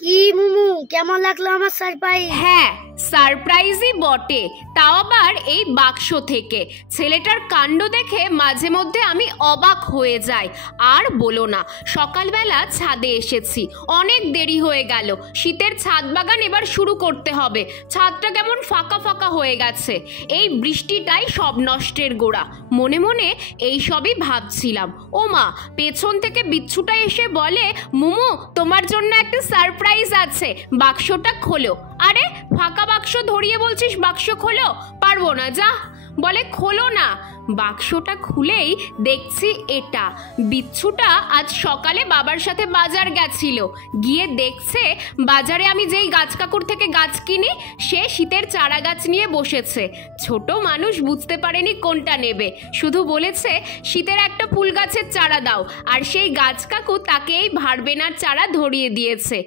কি মুমু, কেমন লাগলো আমার সারপ্রাইজ? হ্যাঁ, সারপ্রাইজই বটে, তাও আবার এই বাক্স থেকে। ছেলেটার কাণ্ড দেখে মাঝে মধ্যে আমি অবাক হয়ে যাই। আর বলো না, সকালবেলা ছাদে এসেছি, অনেক দেরি হয়ে গেল। শীতের ছাদ বাগান এবার শুরু করতে হবে। ছাদটা কেমন ফাঁকা ফাঁকা হয়ে গেছে। এই বৃষ্টিটাই সব নষ্টের গোড়া। মনে মনে এই সবই ভাবছিলাম। ও মা, পেছন থেকে বিচ্ছুটা এসে বলে, মুমু তোমার জন্য একটা সারপ্রাইজ আছে, বাক্সটা খোলো। আরে ফাঁকা বাক্স ধরিয়ে বলছিস বাক্স খোলো? পারবো না, যা। বলে খোলো না। বাক্সটা খুলেই দেখছি এটা। বিচ্ছুটা আজ সকালে বাবার সাথে বাজার গেছিল, গিয়ে দেখছে বাজারে আমি যেই গাছ কাকুর থেকে গাছ কিনি সে শীতের চারা গাছ নিয়ে বসেছে। ছোট মানুষ বুঝতে পারেনি কোনটা নেবে, শুধু বলেছে শীতের একটা ফুল গাছের চারা দাও, আর সেই গাছ কাকু তাকে এই ভাড়বেনার চারা ধরিয়ে দিয়েছে।